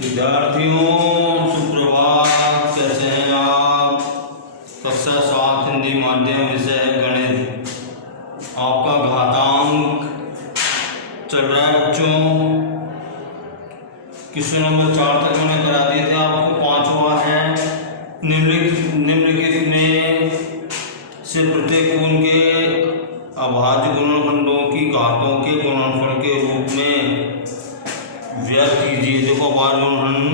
विद्यार्थियों सुप्रभात, कैसे हैं आप? कक्षा 7 हिंदी माध्यम विषय है गणित। आपका घातांक चल रहा है बच्चों। क्वेश्चन नंबर 4 तक मैंने करा दिए थे आपको, 5वां है निम्नलिखित में से प्रत्येक कोण के अभाज्य गुणनखंडों की घातों के गुणनफल के रूप में व्यक्त कीजिए। देखो अभाज्य गुणनखंड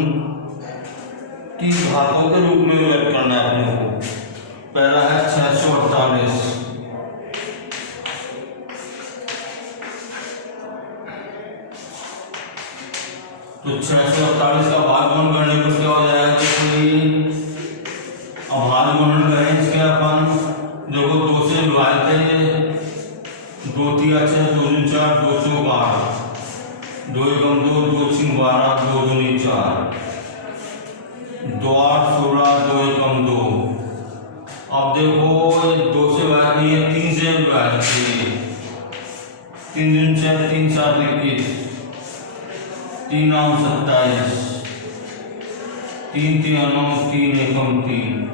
की घातों के रूप में व्यक्त करना है अपने को। पहला है 648। तो 648 का अभाज्य गुणन करने पर क्या हो जाएगा? अभाज्य गुणन करें इसके अपन, देखो 2 से विभाजित है, 2 3 6 2 दूनी 4 2 चौक 8, 2 एकम 2 2 छीं 12 2 दूनी 4 2 8 16 2 एकम 2। अब देखो 2 से विभाजित नहीं है, 3 से विभाजित है। 3 दूनी 6 3 7 21 3 9 27 3 3 9 3 एकम 3।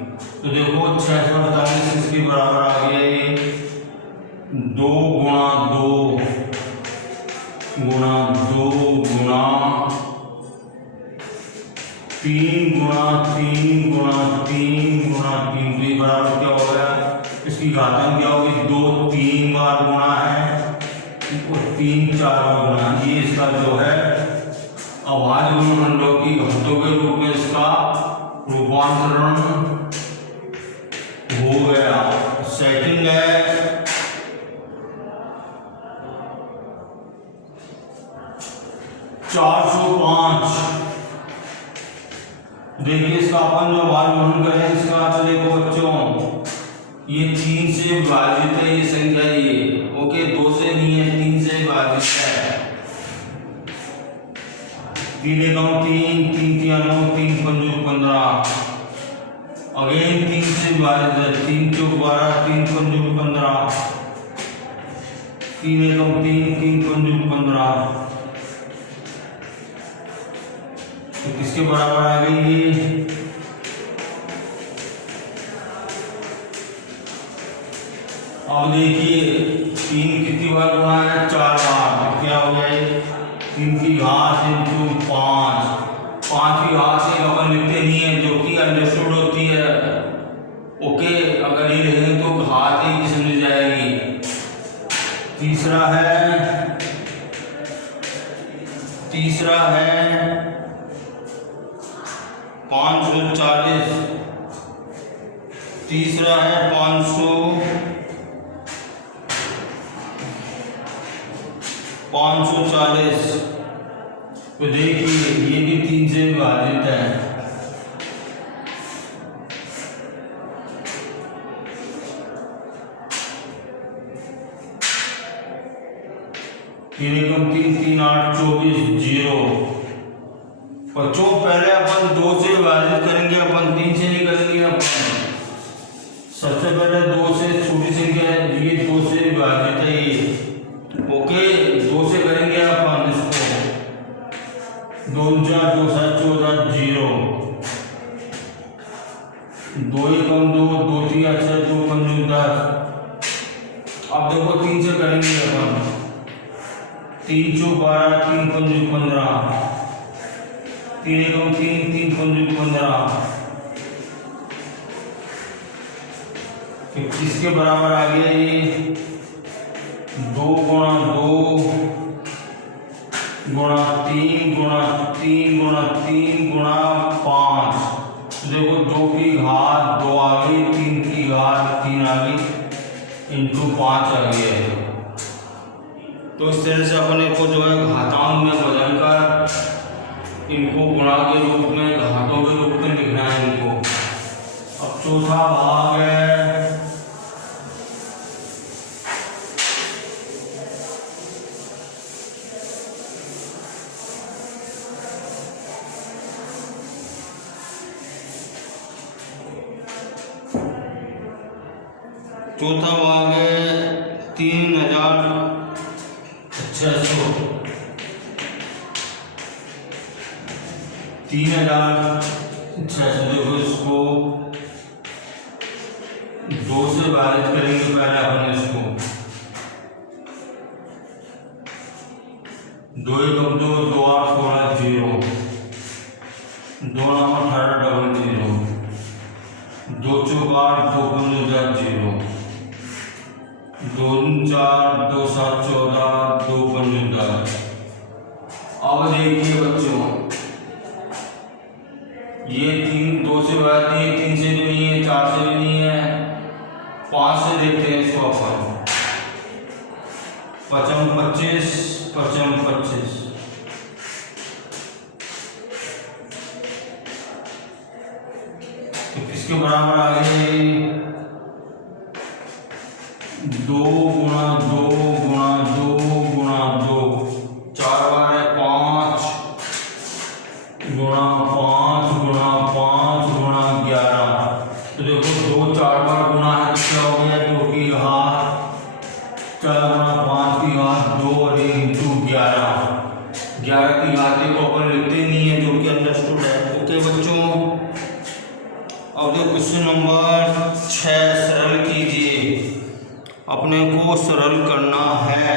तो देखो 648 इसके बराबर आ गया ये 2 गुणा 2 गुणा 2 गुणा 3 गुणा 3 गुणा 3 गुणा 3। तो ये बराबर क्या हो गया? इसकी घातांक क्या होगी? 2 3 बार गुणा है और 3 4 बार गुणा। ये इसका जो है अभाज्य गुणनखंडों की घातों के रूप में इसका रूपांतरण हो गया। सेकंड है 405। देखिए इसका अपन जो अभाज्य गुणन करें इसका, तो देखो बच्चों ये 3 से विभाजित है ये संख्या, ये ओके 2 से नहीं है, 3 से विभाजित है। 3 एकम 3 3 3 9 3 पंजों 15 अगेन 3 से विभाजित है, 3 चौक 12 3 पंजों 15 3 एकम 3 3 पंजों 15। तो किसके बराबर आ गई ये? अब देखिए 3 कितनी बार गुणा है? 4 बार। तो क्या हो गया? 3 की घात इंटू 5। 5 की घात से अपन लिखते नहीं है, जो कि अंडरस्टूड होती है ओके। अगर नहीं लिखेंगे तो घात ही समझ जाएगी। तीसरा है 540। तीसरा है 540। तो देखिए ये भी 3 से विभाजित है। तीन एकम 3 3 8 24 0। बच्चों पहले अपन 2 से विभाजित करेंगे, अपन 3 से नहीं करेंगे। अपन सबसे पहले 2 से छोटी संख्या है, ये 2 से विभाजित है ये ओके। 2 से करेंगे अपन इसको, 2 4 2 7 14 0 2 एकम 2 2 3 6 2 पंजों 10। अब देखो 3 से करेंगे अपन, 3 चौक 12 3 पंजों 15 3 एकम 3 3 पंजों 15। किसके बराबर आ गया ये? 2 गुणा 2 गुणा 3 गुणा 3 गुणा 3 गुणा 5। देखो 2 की घात 2 आ गई, 3 की घात 3 आ गई इंटू 5 आ गया है। तो इस तरह से अपने को जो है घातांक में बदलकर इनको गुणा के रूप में, घातों के रूप में लिखना है इनको। अब चौथा भाग है चौथा भाग है 3600। 3600। देखो इसको 2 से विभाजित करेंगे पहले अपन इसको। 2 एकम 2, 2 8 16 0, 2 9 18 00, 2 चौक 8, 2 पंजे 0, 2 4 2 7 14, 2 पंजे 10। अब देखिए बच्चों, ये 2 से विभाजित है, 3 से भी नहीं है, 4 से भी नहीं है, 5 से देखते हैं इसको अपन। 55 25, 55 25, तो किसके बराबर आ गए? 2 गुणा 2 गुणा 2 गुणा 2, 4 बार है 5 गुणा 5 गुणा 5 गुणा 11। तो देखो 2 4 बार गुणा है, क्या हो गया? 2 की घात 4 गुणा 5 की घात 2 और 1 इंटू 11। 11 की घात को अपन लिखते नहीं है, जो कि अंडरस्टूड है। ओके बच्चों, अब देखो क्वेश्चन नंबर 6 सरल कीजिए। अपने को सरल करना है।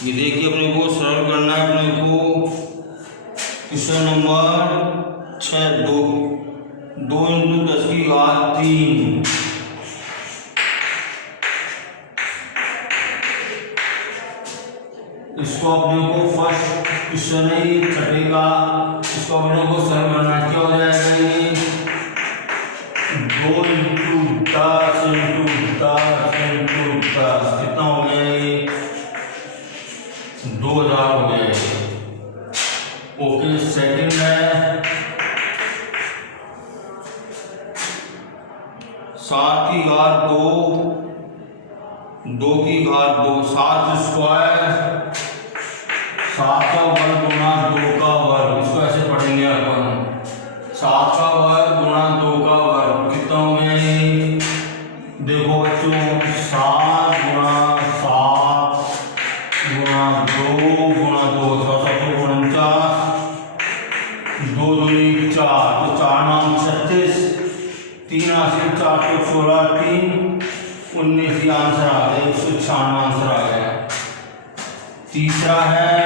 ये देखिए, अपने को सरल करना है। अपने को क्वेश्चन नंबर 6 2 इंटू 10 की घात 3, इसको अपने को फर्स्ट क्वेश्चन है ये छठे का, इसको अपने को सरल करना है। क्या हो जाएगा ये? 2 इंटू 10 इंटू 10 इंटू 10, कितना हो गया ये? 2000 हो गया। ओके, सेकंड है 7 की घात 2, 2 की घात 2, 7 स्क्वायर, 7 का वर्ग गुणा 2 का वर्ग। इसको ऐसे पढ़ेंगे अपन, 7 का वर्ग गुणा 2 का वर्ग, कितना हो गया ये? देखो बच्चों, 7 गुणा 7 गुणा 2 गुणा 2, 749, 2 दूनी 4, तो 4 9 36, 3 8 416, 3 19, ये आंसर आ गया। 196 आंसर आ गया। तीसरा है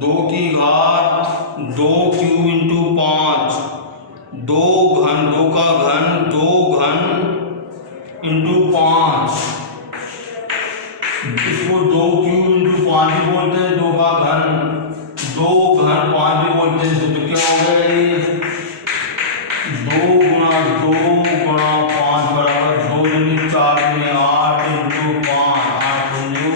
2 की घात 2 क्यूब इंटू 5, 2 घन, 2 का घन, 2 घन इंटू 5, इसको 2 क्यूब इंटू 5 भी बोलते हैं, 2 का घन, 2 घन 5 भी बोलते हैं। तो क्या हो गया ये? 2 गुणा 2 गुणा 5 बराबर 2 दूनी 4 में 8 इंटू 5, 8 इंटू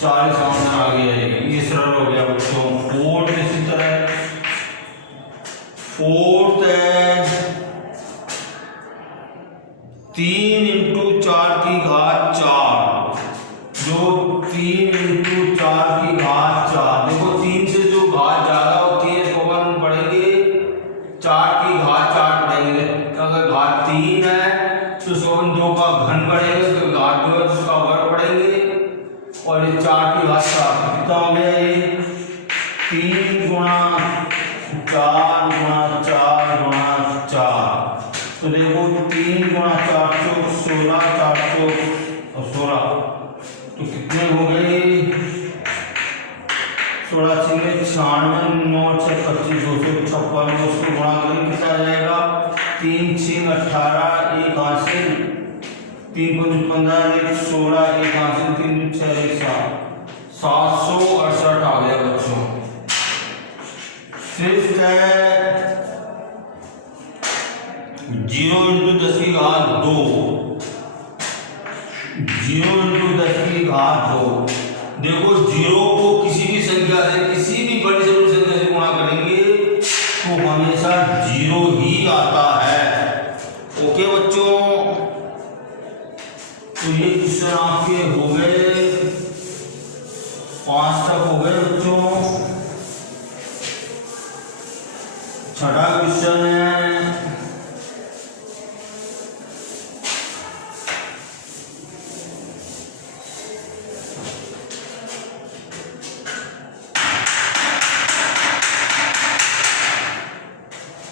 40 आंसर आ गया है। ये सरल हो गया बच्चों। फोर्थ इसी तरह, फोर्थ है 3 इंटू 4 की घात 4, जो 3 इंटू 4 की घात 4। देखो 3 से जो घात ज्यादा होती है इसको अपन पढ़ेंगे 4 की घात 4 पढ़ेंगे। अगर घात 3 है तो उसको अपन 2 का घन पढ़ेंगे, तो घात 2 है तो उसका वर्ग पढ़ेंगे, और ये 4 की घात 4, कितना हो गया ये? 3 गुणा 4 गुणा 4 गुणा 4। तो देखो 3 गुणा 4 चौक 16, 4 चौक और 16, तो कितने हो गए? 16 6 96, 9 6 25, 256, उसको गुणा करेंगे कितना आ जाएगा? 3 6 18, 1 हासिल, 3 5 15, 1 16, 1 हासिल, 3 6 1 7, 768 आ गया बच्चों। फिफ्थ है 0 इंटू 10 की घात 2, 0 इंटू 10 की घात 2। देखो 0 को किसी भी संख्या से, किसी भी बड़ी से बड़ी संख्या से गुणा करेंगे तो हमेशा 0 ही आता है। ओके बच्चों, तो ये क्वेश्चन आपके हो गए। 5 तक हो गए बच्चों। छठा क्वेश्चन है,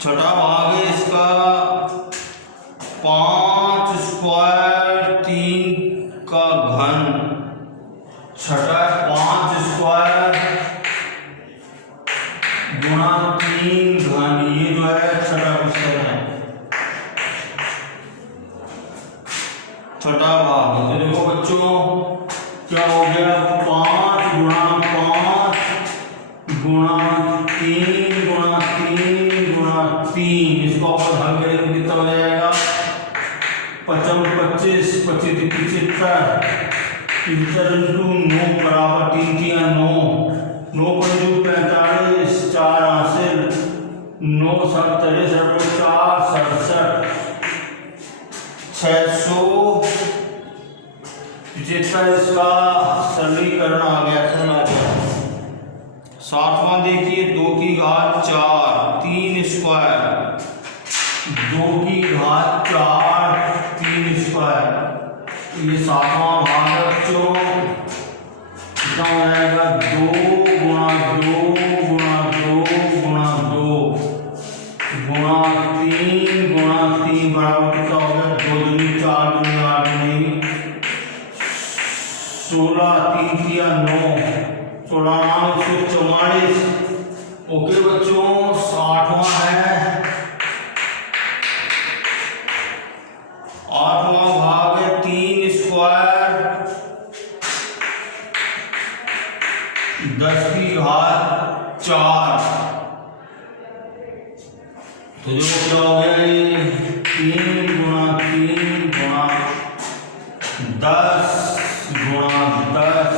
छठा भाग है इसका 5 स्क्वायर 3 का घन। छठा 5 स्क्वायर गुणा 3 घन, ये जो है छठा क्वेश्चन है, छठा भाग। तो देखो बच्चों क्या हो गया, 5 गुणा 5 गुणा 3 गुणा 3 गुणा 3, इसको अपन हल करेंगे कितना हो जाएगा, 55 25 25 75 इंटू 9 बराबर 3 किया 9 9 पंजू 45 4 हासिल 9 7 63 4 67 675 इसका सरलीकरण आ गया, आ गया। सातवां देखिए 2 की घात 4 3 स्क्वायर, 2 की घात 4 3 स्क्वायर, ये सातवां भाग है बच्चों। कितना हो जाएगा, 2 गुणा 2 गुणा 2 गुणा 2 गुणा 3 गुणा 3 बराबर कितना हो गया, 2 दूनी 4 दूनी 8 दूनी 16 3 किया 9 16 144। ओके बच्चों, 60वां है, 8वां भाग है 3 स्क्वायर 10 की घात 4। तो जो क्या हो गया, ये 3 गुणा 3 गुणा 10 गुणा 10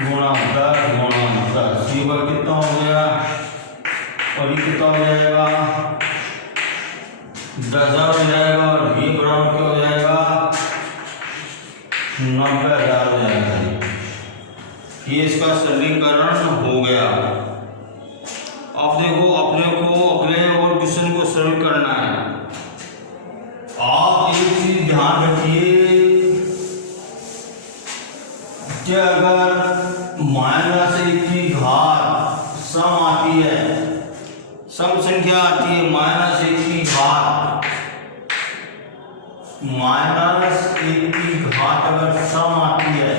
गुणा 10 गुणा 10, ये बार कितना हो गया, और ये कितना हो जाएगा 10,000 हो जाएगा, और ये बराबर क्या हो जाएगा 90,000 हो जाएगा। ये इसका सरलीकरण हो गया। अब देखो अपने को अगले और क्वेश्चन को सरल करना है। आप एक चीज ध्यान रखिए कि अगर -1 की घात सम आती है, सम संख्या आती है -1 की घात, -1 की घात अगर सम आती है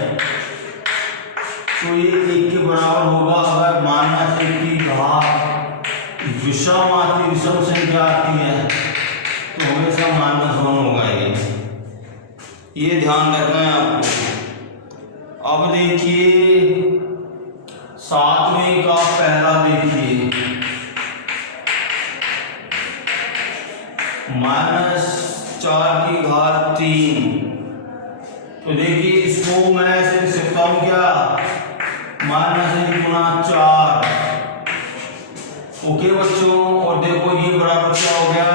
तो ये 1 के बराबर होगा। अगर -1 की घात विषम आती, विषम संख्या आती है तो हमेशा -1 होगा। ये ध्यान रखना है आपको। अब देखिए 7वें का पहला देखिए, -4 की घात 3। तो देखिए इसको मैं ऐसे लिख सकता हूं क्या, -1 गुणा 4। ओके बच्चों, और देखो ये बराबर क्या हो गया,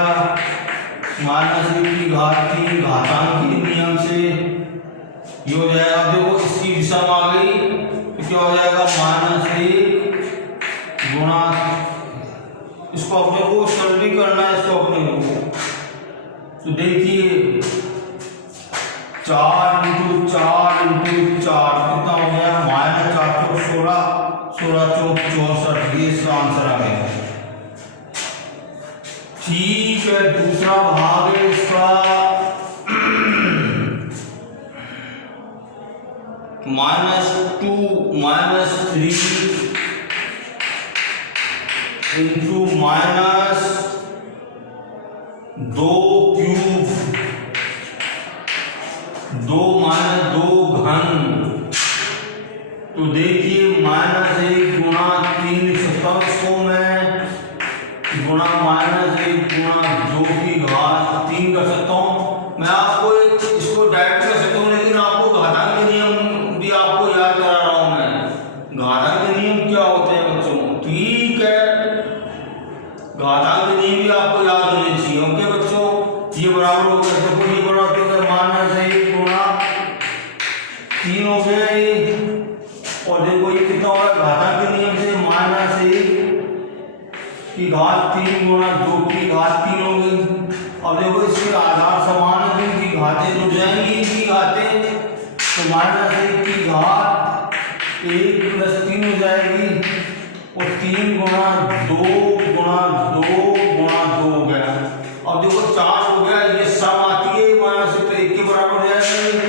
-1 की घात 3 घातांक के नियम से ये हो जाएगा। देखो इसकी विषम आ गई तो क्या हो जाएगा, -1 गुणा, इसको अपने को सरल करना है, इसको अपने को। तो देखिए 4 × 4 × 4 कितना हो गया, -4 × 16 16 × 64, ये इसका आंसर आ गया। ठीक है, दूसरा भाग है इसका -2 -3 इंटू -2 क्यूब 2 - 2 घन। तो देखिए -1 गुणा 3 लिख सकता हूं इसको मैं, गुणा -1 गुणा 2 की घात 3 कर सकता हूं। मैं आपको इसको डायरेक्ट कर सकता हूं, लेकिन आपको घातांक के नियम भी आपको याद करा रहा हूं मैं। घातांक के नियम क्या होते हैं बच्चों, ठीक है, घातांक के नियम भी आपको याद होने चाहिए। ओके बच्चों, ये बराबर हो गया, देखो ये बराबर हो गया -1 गुणा 3 हो गया, ये और देखो ये कितना होगा, घातांक के नियम से -1 की घात 3 गुणा 2 की घात 3 होगी। अब देखो इसके आधार समान है, इनकी घातें जुड़ जाएंगी, इनकी घातें, तो -1 की घात 1 + 3 हो जाएगी, और 3 गुणा 2 गुणा 2 गुणा 2 हो गया। अब देखो 4 हो गया, ये सम आती है -1 तो 1 के बराबर हो जाएगा,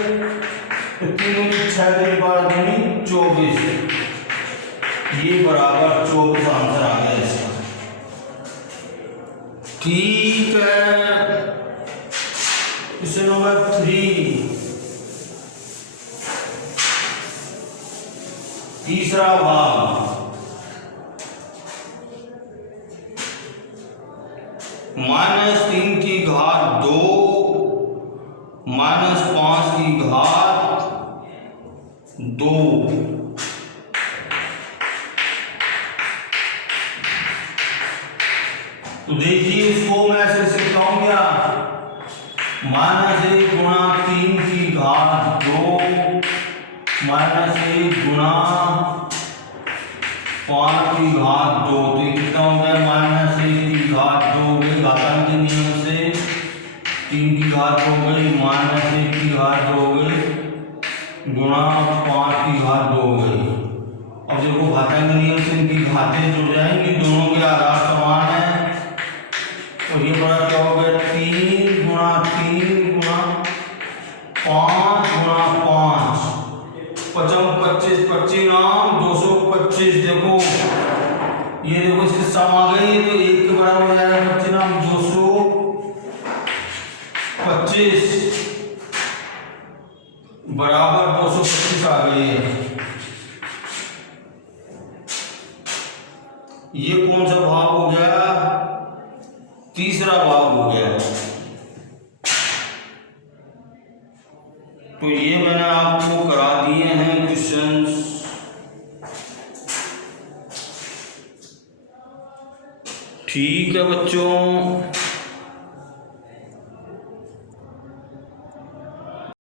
तो 3 × 6 = 24, ये बराबर 24 आंसर आ गया इसका। ठीक है, क्वेश्चन नंबर 3, तीसरा भाग, -3 की घात 2 -5 की घात 2। तो देखिए इसको मैं ऐसे लिखता हूं क्या, -1 गुणा 3 की घात 2 -1 गुणा 5 की घात 2, तो ये कितना हो गया, -1 की घात 2 हो गई, घातांक के नियम से 3 की घात हो गई, -1 की घात 2 हो गई, गुणा 5 की घात 2 हो गई। अब देखो घातांक के नियम से इनकी घातें जुड़ जाएंगी, दोनों के आधार समान है, और ये बड़ा क्या हो गया, 3 गुणा 3 गुणा 5 गुणा 5, 55 25 25 नाम 225। देखो ये देखो इसके सम आ गई, तो 1 के बराबर हो जाएगा 25 नाम 225 बराबर 225 आ गई है। ये कौन सा भाग हो गया, तीसरा भाग हो गया। तो ये मैंने आपको करा दिए हैं क्वेश्चंस। ठीक है बच्चों।